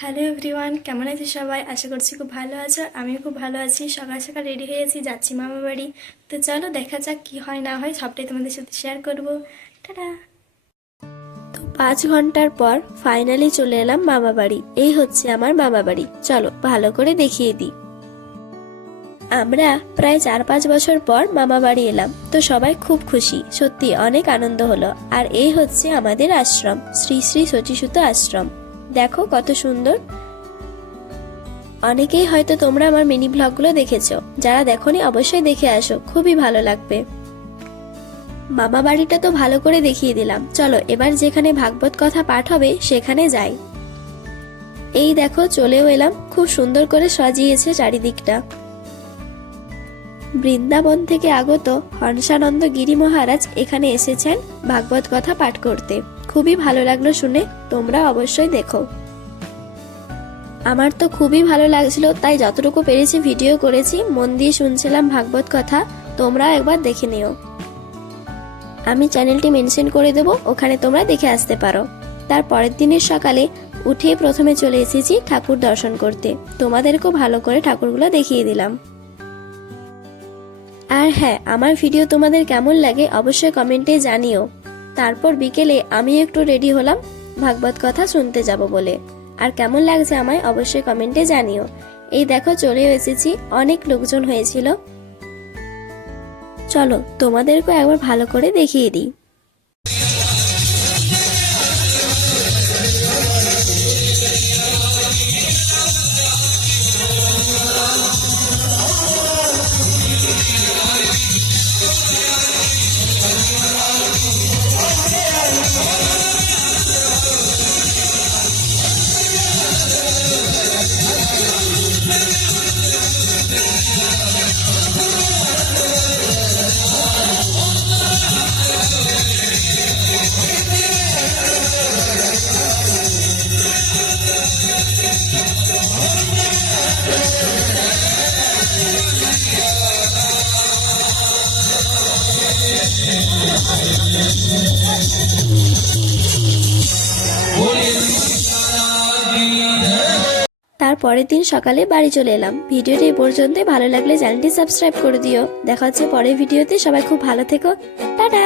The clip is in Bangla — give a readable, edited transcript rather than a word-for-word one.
হ্যালো এভরিওয়ান, কেমন আছে সবাই? আশা করছি খুব ভালো আছো। আমিও খুব ভালো আছি। সকাল সকাল রেডি হয়েছি, যাচ্ছি মামা বাড়ি। তো চলো দেখা যাক কি হয় না হয়, সবটাই তোমাদের সাথে শেয়ার করবো। টাটা। তো 5 ঘন্টার পর ফাইনালি চলে এলাম মামা বাড়ি। এই হচ্ছে আমার মামা বাড়ি, চলো ভালো করে দেখিয়ে দিই। আমরা প্রায় 4-5 বছর পর মামা বাড়ি এলাম, তো সবাই খুব খুশি, সত্যি অনেক আনন্দ হলো। আর এই হচ্ছে আমাদের আশ্রম, শ্রী শ্রী শচীসুত আশ্রম। দেখো কত সুন্দর। অনেকেই হয়তো তোমরা আমার মিনি ব্লগগুলো দেখেছো, যারা দেখোনি অবশ্যই দেখে আসো, খুবই ভালো লাগবে। মামা বাড়িটা তো ভালো করে দেখিয়ে দিলাম, চলো এবার যেখানে ভাগবত কথা পাঠ হবে সেখানে যাই। এই দেখো চলেও এলাম, খুব সুন্দর করে সাজিয়েছে চারিদিকটা। বৃন্দাবন থেকে আগত হংসানন্দ গিরি মহারাজ এখানে এসেছেন ভাগবত কথা পাঠ করতে। খুবই ভালো লাগলো শুনে, তোমরা অবশ্যই দেখো। আমার তো খুবই ভালো লাগছিল, তাই যতটুকু পেরেছি ভিডিও করেছি, মন দিয়ে শুনছিলাম ভাগবত কথা। তোমরাও একবার দেখে নিও। আমি চ্যানেলটি মেনশন করে দেবো, ওখানে তোমরা দেখে আসতে পারো। তার পরের দিনের সকালে উঠে প্রথমে চলে এসেছি ঠাকুর দর্শন করতে। তোমাদেরকেও ভালো করে ঠাকুরগুলো দেখিয়ে দিলাম। আর হ্যাঁ, আমার ভিডিও তোমাদের কেমন লাগে অবশ্যই কমেন্টে জানিও। তারপর বিকেলে আমি একটু রেডি হলাম ভাগবত কথা শুনতে যাব বলে। আর কেমন লাগছে আমায় অবশ্যই কমেন্টে জানিও। এই দেখো চলেও এসেছি, অনেক লোকজন হয়েছিল। চলো তোমাদেরকেও একবার ভালো করে দেখিয়ে দিই। তার পরের দিন সকালে বাড়ি চলে এলাম। ভিডিওটি এই পর্যন্তই, ভালো লাগলে চ্যানেলটি সাবস্ক্রাইব করে দিও। দেখা হচ্ছে পরের ভিডিওতে, সবাই খুব ভালো থেকো, টাটা।